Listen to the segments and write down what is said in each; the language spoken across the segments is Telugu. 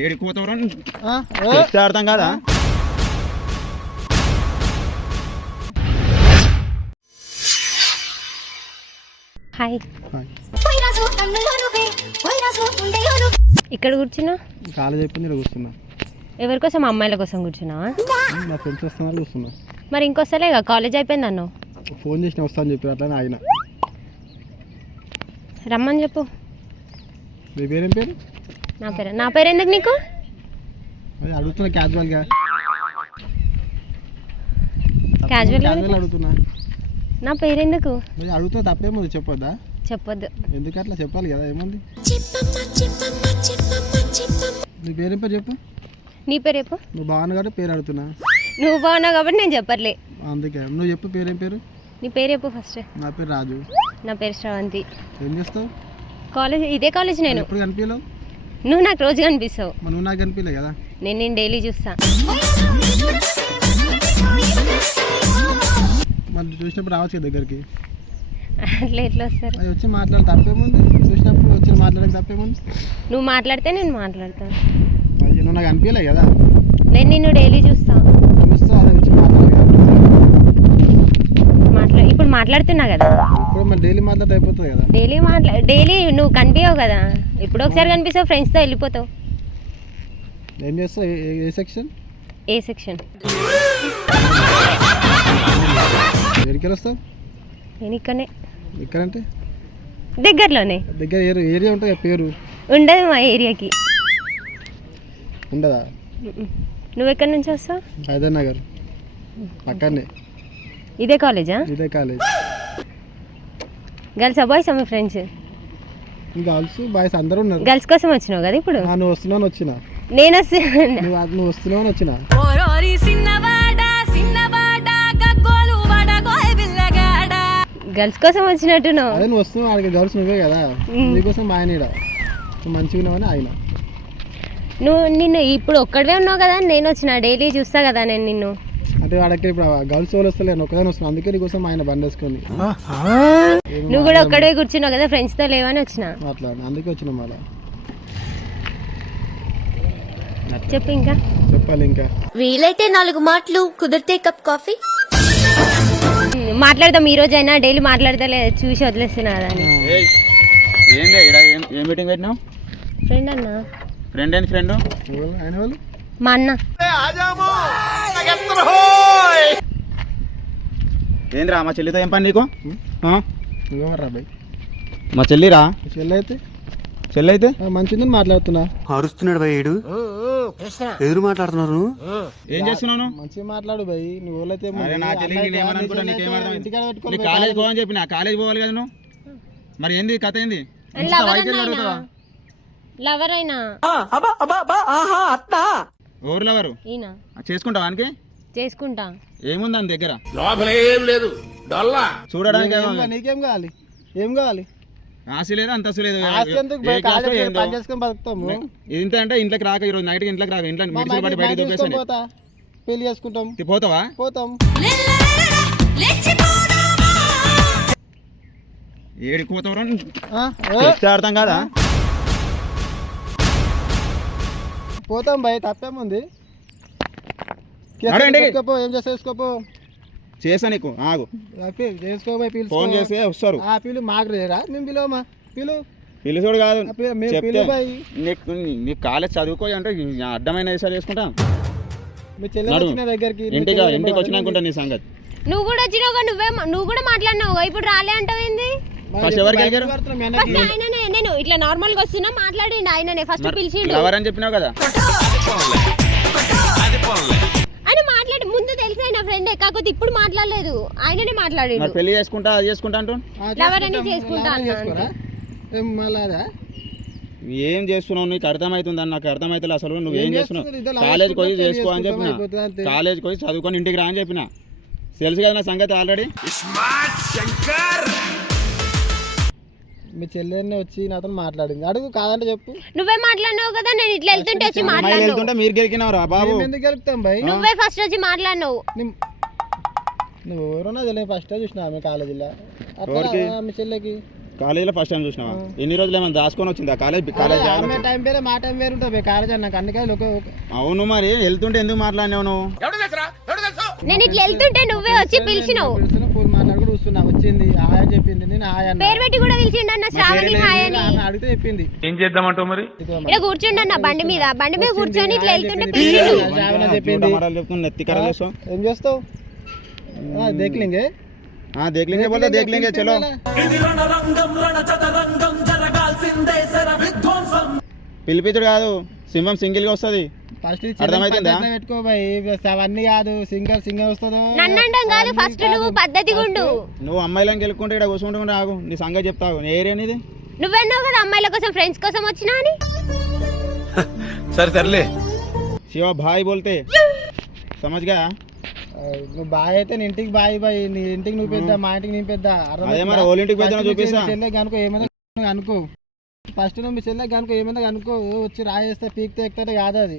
ఏడిపోతావు చెప్తే అర్థం కాదా? హాయ్, ఇక్కడ కూర్చున్నా. కాలేజ్ అయిపోయింది, ఇక్కడ కూర్చున్నా. ఎవరి కోసం? అమ్మాయిల కోసం కూర్చున్నావా? నా ఫ్రెండ్స్ వస్తున్నారు, కూర్చున్నా. మరి ఇంకొస్తలేగా, కాలేజ్ అయిపోయింది అన్నావు. ఫోన్ చేసిన వస్తా అని చెప్పి అట్లా ఆయన. రమ్మని చెప్పు. మీ పేరేం పేరు? నా పేరు ఎందుకు నీకు? అది అడుగుతున్నా క్యాజువల్గా. క్యాజువల్ అడుగుతున్నా. నా పేరు ఎందుకు అడుగుతున్నా? తప్పేముంది, చెప్పొద్దా? చెప్పొద్దు. ఎందుకు అట్లా చెప్పాలి కదా, ఏముంది? నీ పేరేం పేరు చెప్పు. నీ పేరు చెప్పు. నువ్వు బాగున్నా కాబట్టి పేరు అడుగుతున్నా. నువ్వు బాగున్నావు కాబట్టి నేను చెప్పట్లే. అందుకే నువ్వు చెప్పు, పేరేం పేరు? నీ పేరు చెప్పు ఫస్ట్. నా పేరు రాజు. నా పేరు శ్రవంతి. ఏం చేస్తావు? కాలేజ్, ఇదే కాలేజ్. నేను ఎప్పుడు కనిపించలేవు. నువ్వు నాకు రోజు కనిపిస్తావు. నువ్వు నాకు కనిపించలే కదా. నేను డైలీ చూస్తా. మళ్ళీ చూసినప్పుడు రావచ్చు కదా దగ్గరికి. అట్లా ఎట్లా వస్తారు? అది వచ్చి మాట్లాడి తప్పేముంది? చూసినప్పుడు వచ్చి మాట్లాడక తప్పేముంది? నువ్వు మాట్లాడితే నేను మాట్లాడతాను. అది నువ్వు నాకు అనిపించలే కదా. నేను నిన్ను డైలీ చూస్తా. చూస్తా, అది వచ్చి ఇప్పుడు మాట్లాడుతున్నా కదా. ఇప్పుడు మరి డైలీ మాట్లాడితే అయిపోతుంది కదా. డైలీ నువ్వు కనిపించవు కదా. ఇప్పుడు ఒకసారి కనిపిస్తావు, ఫ్రెండ్స్తో వెళ్ళిపోతావు. ఏం చేస్తావు? ఏ సెక్షన్? ఏ సెక్షన్? ఎక్కడికి వస్తావు? నేను ఇక్కడనే. ఇక్కడంటే దగ్గరలోనే. దగ్గర ఏరియా ఉంటుంది, పేరు ఉండదు మా ఏరియాకి. ఉండదా? నువ్వు ఎక్కడి నుంచి వస్తావు? హైదర్ నగర్ పక్కనే. ఇదే కాలేజా? ఇదే కాలేజ్. గర్ల్సా బాయ్సా మీ ఫ్రెండ్స్? గర్ల్స్ బాయ్స్ అందరూ ఉన్నారు. గర్ల్స్ కోసం వచ్చినావు కదా ఇప్పుడు? నువ్వు వస్తున్నావు వచ్చినా. నేను నువ్వు వస్తున్నావు వచ్చినా. గర్ల్స్ కోసం వచ్చినట్టు అదే నువ్వు వస్తున్నావు, ఆడికి గర్ల్స్ నువ్వే కదా. నీకోసం ఆయన మంచిగా ఉన్నావని ఆయన. నిన్ను ఇప్పుడు ఒక్కడే ఉన్నావు కదా, నేను వచ్చిన డైలీ చూస్తా కదా నేను నిన్ను. అంటే వాడికి ఇప్పుడు గర్ల్స్ వాళ్ళు వస్తలే, ఒక్కదాని వస్తున్నావు. అందుకే నీకోసం ఆయన బండి వేసుకొని. నువ్వు కూడా ఒక్కడే కూర్చున్నావు కదా, ఫ్రెండ్స్తో లేవని వచ్చిన. అట్లా అందుకే వచ్చినాం. మళ్ళీ చెప్పు, ఇంకా చెప్పాలి. ఇంకా వీలైతే 4 మాటలు, కుదిరితే కప్ కాఫీ. మాట్లాడదాం ఈ రోజు అయినా. డైలీ మాట్లాడతా చూసి వదిలేస్తున్నా కదా అని. ఏంది ఏం మీటింగ్ పెట్టినావు? ఫ్రెండ్ అన్న. ఫ్రెండ్ ఏంటి? ఫ్రెండ్ ఆయన వాళ్ళు మా అన్న. ఏంద్రా మా చెల్లితో ఏం పని నీకు? నువ్వెవర్రా బాయ్? మా చెల్లిరా. చెల్లి అయితే మంచిగా మాట్లాడుతున్నా. అరుస్తున్నాడు భయ్, ఏడు ఎదురు మాట్లాడుతున్నారు. ఏం చేస్తున్నావు? మంచిగా మాట్లాడు భయ్. నువ్వు వాళ్ళైతే కాలేజ్ పోవని చెప్పిన. కాలేజ్ పోవాలి కదా నువ్వు. మరి ఏంది కథ? ఏంది లవర్ అయినా? ఎవరు లవరు? చేసుకుంటావా? అనికి చేసుకుంటా. ఏముంది అని దగ్గర? చూడడానికి నీకేం కావాలి? ఏం కావాలి? ఆశ లేదు, అంతస్తు లేదు. ఇంత అంటే ఇంట్లోకి రాక, ఈరోజు నైట్ ఇంట్లోకి రాక, ఇంట్లో బయట చూపేసాను. పెళ్లి చేసుకుంటాం. పోతావా? పోతాం. ఏడిపోతావు చెప్తే అర్థం కాదా? పోతాం భయ్, తప్పేముంది? ఏం చేస్తా చేసుకోపో. చేసా నీకు. ఆగు, చేసుకోబోయ్. ఫోన్ చేస్తే వస్తారు. పిలు మాకు రేరా, మేము పిలువమా. పిలుచుడు కాదు, నీకు కాలేజ్ చదువుకో అంటే అడ్డమైన విషయాలు చేసుకుంటా. మీ చెల్లె దగ్గరికి ఇంటికి వచ్చినాకుంటా నీ సంగతి. నువ్వు కూడా వచ్చినావు, నువ్వు కూడా మాట్లాడినావు. ఇప్పుడు రాలే అంటావు ఏంది? ఫస్ట్ ఎవరికి నేను ఇట్లా నార్మల్ గా వస్తున్నా, మాట్లాడిండు ఆయననే. ఫస్ట్ పిలిచిండు ఎవరని చెప్పినావు కదా. ఆయన మాట్లాడి ముందు తెలిసి ఆయన ఫ్రెండే, కాకపోతే ఇప్పుడు మాట్లాడలేదు. ఆయననే మాట్లాడిండు. పెళ్లి చేసుకుంటా, అది చేసుకుంటా అంటూ లవర్ అని చేసుకుంటా అన్నా. ఏం చేస్తున్నావు? నీకు అర్థమవుతుందని నాకు అర్థమవుతుంది. అసలు నువ్వేం చేస్తున్నావు? కాలేజ్కి పోయి చేసుకో అని చెప్పిన. కాలేజ్కి పోయి చదువుకొని ఇంటికి రా అని చెప్పిన. తెలుసు కదా నా సంగతి ఆల్రెడీ. మీ చెల్లెని వచ్చి నాతో మాట్లాడింది. అడుగు, కాదంటే చెప్పు. నువ్వే మాట్లాడినావు కదా, నేను ఇట్లా వెళ్తుంటే వచ్చి మాట్లాడినా. మీరు గెలికినావు రా బాబు. ఎందుకు గెలుపుతాం భయ్? నువ్వే ఫస్ట్ వచ్చి మాట్లాడినావు. నువ్వు ఎవరన్నా తెలియదు, ఫస్ట్ చూసినా ఆమె కాలేజీలో. మీ చెల్లెకి కాలేజీలో ఫస్ట్ టైం చూసినావా? ఎన్ని రోజులు ఏమైనా దాచుకొని వచ్చిందా కాలేజ్ కాలేజ్ ఆమె టైం వేరే మా టైం వేరే ఉంటుంది కాలేజ్ నాకు అందుకే అవును మరి వెళ్తుంటే ఎందుకు మాట్లాడినావు నువ్వు? నేను ఇట్లా వెళ్తుంటే నువ్వే వచ్చి పిలిచినావు. ఫోన్ మాట్లాడుకుంటూ చూస్తున్నా వచ్చింది హాయ్ అని చెప్పింది నేను హాయ్ అన్న పేరు పెట్టి కూడా పిలిచిండు అన్న శ్రావణి హాయ్ అని. ఆమె అడిగితే చెప్పింది ఏం చేద్దామంటావు మరి? ఇక్కడ కూర్చుండు అన్న బండి మీద కూర్చొని ఇట్లా వెళ్తుంటే పిలిచిండు. శ్రావణ చెప్పింది మాటలు చెప్తున్నా నెత్తి కర చేస్తావు. ఏం చేస్తావు దేఖలింగే देख लेंगे बोलते देख लेंगे चलो పిలిపించుడు కాదు సింహం సింగిల్ గా వస్తుంది. ఫస్ట్ అర్థమైతుందా? పెట్టుకో బాయ్ అవన్నీ కాదు సింగల్ వస్తుందో నన్నండం కాదు ఫస్ట్ నువ్వు పద్ధతిగా ఉండు. నువ్వు అమ్మాయిలను గెలుకుంటే ఇక్కడ కూర్చుంటుంటే ఆగు నీ సంగతి చెప్తావు. ఏరేనిది నువ్వెన్నావు కదా అమ్మాయిల కోసం ఫ్రెండ్స్ కోసం వచ్చినా అని. సరే సర్లే. శివ భాయ్ బోల్తే సమజ్ గా నువ్వు బాయ్ అయితే నీ ఇంటికి బాయ్ నీ ఇంటికి నువ్వు పెద్ద మా ఇంటికి నేను పెద్ద అదే మరి ఓళ్ళ ఇంటికి పెద్ద చూపిస్తా. చెల్లె కనుకో ఏమైనా అనుకో ఫస్ట్ నువ్వు మీ చెల్లె కనుకో ఏమైనా అనుకో వచ్చి రాయేస్తే పీక్తే ఎక్కుతాడే కాదు అది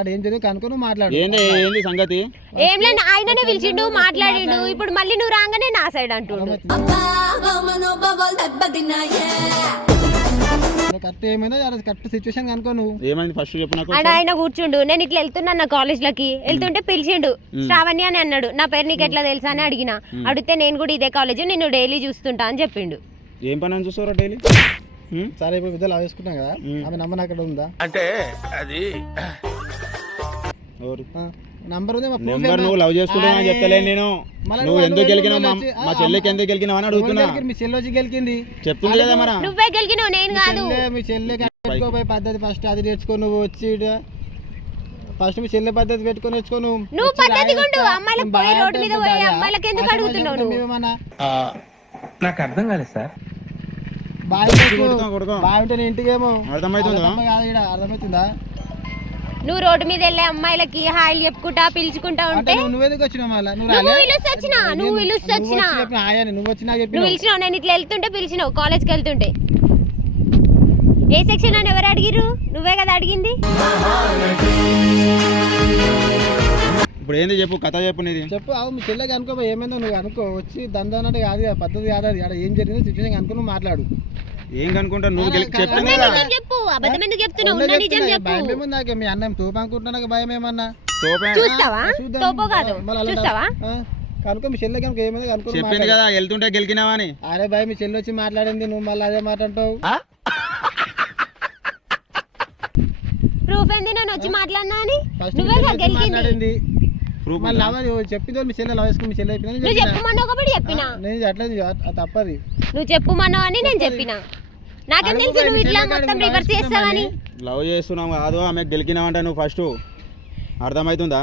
అది ఏం జరిగింది కనుకో నువ్వు మాట్లాడు. ఏంది సంగతి? ఏం లేదు ఆయననే పిలిచిండు మాట్లాడిండు. ఇప్పుడు మళ్ళీ నువ్వు రాగానే నా సైడ్ అంటుండు. కరెక్ట్ ఏమైనా కరెక్ట్ సిచ్యువేషన్ కనుకో నువ్వు. ఏమైంది ఫస్ట్ చెప్పు నాకు. ఆయన కూర్చుండు నేను ఇట్లా వెళ్తున్నా కాలేజ్ లకి వెళ్తుంటే పిలిచిండు శ్రావణి అని అన్నాడు. నా పేరు నీకు ఎట్లా తెలుసా అని అడిగిన. అడిగితే నేను కూడా ఇదే కాలేజ్ నిన్ను డైలీ చూస్తుంటా అని చెప్పిండు. ఏం పని అని చూస్తారా డైలీ? సరే ఇప్పుడు విద్యలు వేసుకుంటాం కదా ఆమె నంబర్ అక్కడ ఉందా? అంటే అది నంబర్ ఉంది నెంబర్ నువ్వు లవ్ చేసుకుంటున్నా అని చెప్తలే నేను. నువ్వు ఎందుకు గెలికినావు మా చెల్లికి ఎందుకు గెలికినావు అని అడుగుతున్నా. మీ చెల్లి వచ్చి గెలికింది చెప్తుంది కదా మరి. నువ్వే గెలికినావు నేను కాదు. మీ చెల్లె పెట్టుకోపోయి పద్ధతి ఫస్ట్ అది నేర్చుకో నువ్వు వచ్చి ఫస్ట్ మీ చెల్లె పద్ధతి పెట్టుకొని నేర్చుకో నువ్వు పద్ధతిగా ఉండు. అమ్మాయిలకు పోయి రోడ్డు మీద పోయి అమ్మాయిలకు ఎందుకు అడుగుతున్నావు నువ్వు? నాకు అర్థం కాలేదు సార్. బాయ్ ఉంటే నీ ఇంటికి ఏమో అర్థమవుతుందా? అర్థమవుతుందా? నువ్వు రోడ్డు మీద వెళ్ళే అమ్మాయిలకి హాయిలు చెప్పుకుంటా పిలుచుకుంటా ఉంటే నువ్వెందుకు వచ్చినావు మళ్ళీ నువ్వు పిలుస్తొచ్చినా నువ్వు వచ్చినా నువ్వు పిలిచినావు. నేను ఇట్లా వెళ్తుంటే పిలిచినావు కాలేజ్కి వెళ్తుంటే. ఏ సెక్షన్ అని ఎవరు అడిగిరు? నువ్వే కదా అడిగింది. ఇప్పుడు ఏంది చెప్పు కథ చెప్పు నీది. చెప్పు అవు మీ చెల్లెకి అనుకో ఏమైందో నువ్వు అనుకో వచ్చి దందన్నట్టు కాదు కదా పద్ధతి కాదు అది అక్కడ ఏం జరిగిందో సిచ్యువేషన్ అనుకో నువ్వు మాట్లాడు. ఏం కనుకుంటా నువ్వు చెప్తున్నా నిజం చెప్పు అబద్ధం ఎందుకు చెప్తున్నావు? ఉన్న నిజం చెప్పు. భయం ఏముంది నాకు మీ అన్నం తోపు అనుకుంటున్నా భయం ఏమన్నా చూస్తావా? తోపో కాదు చూస్తావా? కనుక మీ చెల్లెకి కనుక ఏమైందో అనుకో చెప్పింది కదా వెళ్తుంటే గెలికినావా అని. అరే భయ మీ చెల్లి వచ్చి మాట్లాడింది నువ్వు మళ్ళీ అదే మాట అంటావు. ప్రూఫ్ ఏంది నేను వచ్చి మాట్లాడినా అని? నువ్వే కదా గెలికింది. మళ్ళీ చెప్పిందో మీ చెల్లె లవ్ చేసుకుని మీ చెల్లె నువ్వు చెప్పుమన్నావు కాబట్టి చెప్పినా. నేను అట్లేదు తప్పది. నువ్వు చెప్పుమన్నావు అని నేను చెప్పినా. నాకేం తెలుసు నువ్వు ఇట్లా మొత్తం రివర్స్ చేస్తావని. లవ్ చేస్తున్నావు కాదు ఆమె గెలికినావంట నువ్వు ఫస్ట్. అర్థమవుతుందా?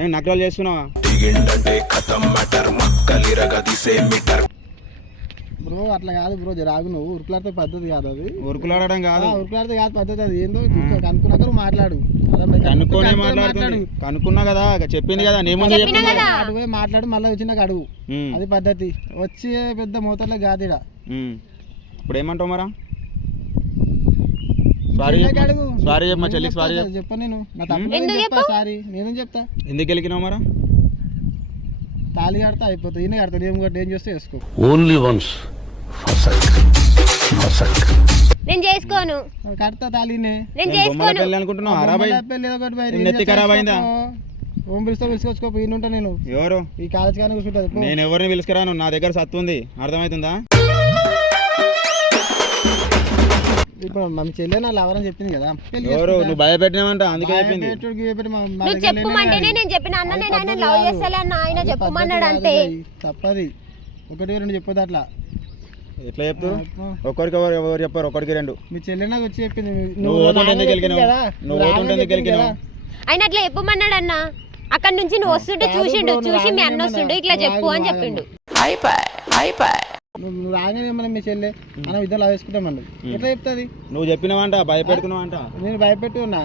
ఏం నకరాలు చేస్తున్నావా? బ్రో అట్లా కాదు బ్రో రాగు నువ్వు ఉరుకులాడితే పద్ధతి కాదు అది. ఉరుకులాడడం కాదు ఉరుకులాడితే కాదు పద్ధతి అది ఏందో కనుక్కున్నాక నువ్వు మాట్లాడు. కనుక్కోనే మాట్లాడుతుంది. కనుక్కున్నా కదా చెప్పింది కదా నీ ముందు చెప్పింది కదా. అడుగు మాట్లాడు మళ్ళీ వచ్చి నాకు అడుగు. అది పద్ధతి. వచ్చి పెద్ద మూతర్లో కాదు ఇడ. ఇప్పుడు ఏమంటావు మరా? సారీ చెప్పు మా చెల్లికి సారీ చెప్ప. నేను నా తప్పు చెప్పా సారీ నేనేం చెప్తా. ఎందుకు గెలికినావు మరా? తాళి కడితే అయిపోతుంది. ఈయన కడతాడు ఏం కట్ట ఏం చేస్తే వేసుకో. ఓన్లీ వన్స్ నేను చేసుకోను. కడతా తాళినే నేను చేసుకోను అనుకుంటున్నావు. నెత్తి ఖరాబ్ అయిందా? ఓం పిలుస్తా పిలుచుకొచ్చుకో ఈయన ఉంటా నేను. ఎవరు? ఈ కాలేజ్ కానీ కూర్చుంటుంది. నేను ఎవరిని పిలుచుకురాను. నా దగ్గర సత్తు ఉంది. అర్థమవుతుందా? ఇప్పుడు మా చెల్లె నా లవరని చెప్పింది కదా. ఎవరు? నువ్వు భయపెట్టినావంట అందుకే చెప్పింది. నువ్వు చెప్పుమంటేనే నేను చెప్పిన అన్న నేను ఆయన లవ్ చేస్తాలే అన్న ఆయన చెప్పమన్నాడు అంతే. తప్పది. ఒకటి రెండు చెప్పొద్దు అట్లా. ఎట్లా చెప్తారు? ఒక్కరికి ఎవరు చెప్పారు? ఒకరికి రెండు. మీ చెల్లె నాకు వచ్చి చెప్పింది. నువ్వు పోతుంటే ఎందుకు గెలికినావు? నువ్వు పోతుంటే ఎందుకు గెలికినావు? ఆయన అట్లా చెప్పమన్నాడు అన్న. అక్కడ నుంచి నువ్వు వస్తుంటే చూసిండు. చూసి మీ అన్న వస్తుండు ఇట్లా చెప్పు అని చెప్పిండు. నువ్వు రాగానే ఏమన్నా మీ చెల్లె మనం ఇద్దరు లవ్ వేసుకుంటామన్నది ఎట్లా చెప్తుంది? నువ్వు చెప్పినావంట భయపెడుతున్నావంట. నేను భయపెట్టి ఉన్నా.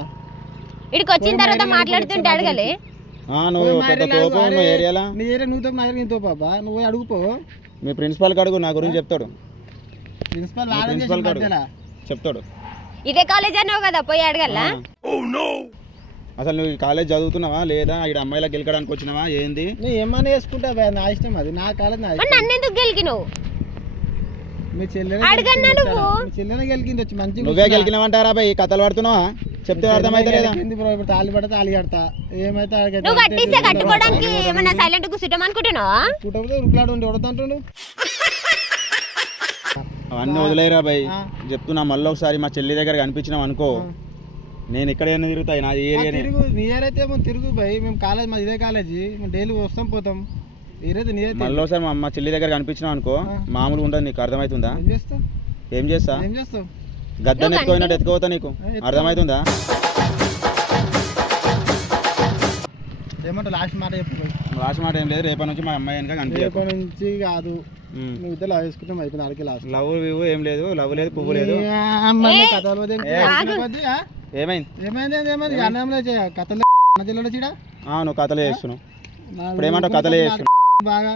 ఇక్కడికి వచ్చిన తర్వాత మాట్లాడుతుంటే అడగలే. నువ్వు ఏరియాలో నీ ఏరియా నువ్వు తోపు నా ఏరియా నీతో బాబా. నువ్వు అడుగుపో. మీ ప్రిన్సిపాల్ అడుగు నా గురించి చెప్తాడు. ప్రిన్సిపాల్ చెప్తాడు. ఇదే కాలేజ్ అన్నావు కదా పోయి అడగల్లా. అసలు నువ్వు కాలేజ్ చదువుతున్నావా లేదా? ఇక్కడ అమ్మాయిలకు గెలకడానికి వచ్చినావా ఏంది? నేను ఏమన్నా వేసుకుంటా నా ఇష్టం అది. నా కాలేజ్ నా నన్ను ఎందుకు గెలికినావు? మీ చెల్లెనే అడగన్నా నువ్వు. మీ చెల్లెనే గెలికింది వచ్చి మంచిగా నువ్వే గెలికినవంటారా భయ్ కథలు పడుతున్నావా చెప్తే అర్థమైతే లేదా గెలికింది బ్రో. ఇప్పుడు తాళి పడితే తాళి కడతా ఏమైతే నువ్వు కట్టిస్తే కట్టుకోవడానికి ఏమన్నా సైలెంట్ కూర్చుంటాం అనుకుంటున్నావా? పుట్టకపోతే ఉరుకులాడు ఉండి కొడతాంటుండు. అవన్నీ వదిలేరా భయ్ చెప్తున్నా మళ్ళీ ఒకసారి మా చెల్లి దగ్గర కనిపించినాం అనుకో నేను ఇక్కడ ఏమైనా తిరుగుతాయి నా ఏరియానే తిరుగు నీ ఏరియా అయితే మేము తిరుగు భయ్. మేము కాలేజ్ మాది ఇదే కాలేజీ, మేము డైలీ వస్తాం పోతాం. ఏరైతే నీ అయితే మళ్ళీ ఒకసారి మా చెల్లి దగ్గర కనిపించినాం అనుకో మామూలుగా ఉండదు నీకు అర్థమవుతుందా? ఏం చేస్తావు? ఏం చేస్తా ఏం చేస్తావు? గద్దెని ఎత్తుకోయినట్టు ఎత్తుకోతా నీకు అర్థమవుతుందా? ఏమంటావు లాస్ట్ మాట చెప్పు భయ్. లాస్ట్ మాట ఏం లేదు రేపటి నుంచి మా అమ్మాయి వెనక కనిపించకు రేపటి నుంచి కాదు, నువ్వు ఇద్దరు లవ్ చేసుకుంటాం అయిపోయింది ఆడికి లాస్ట్. లవ్ వివ్ ఏం లేదు లవ్ లేదు పువ్వు లేదు కథలు ఏమైంది ఏమైంది ఏమైంది అన్నంలో కథలు జిల్లాలో చీడ నువ్వు కథలు చేస్తున్నావు ఇప్పుడు ఏమంటావు కథలే చేస్తున్నావు బాగా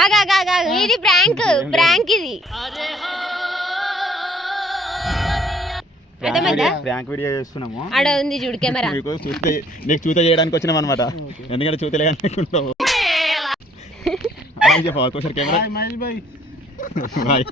ఆగాగాగా ఇది ప్రాంక్ ఇది అర్థమైందా? ప్రాంక్ వీడియో చేస్తున్నాము ఆడ ఉంది చూడు కెమెరా. నీకు చూత చేయడానికి వచ్చినాం అనమాట ఎందుకంటే చూతలే అనుకుంటావు చెప్పవా కెమెరా మహేష్ భాయ్ బాయ్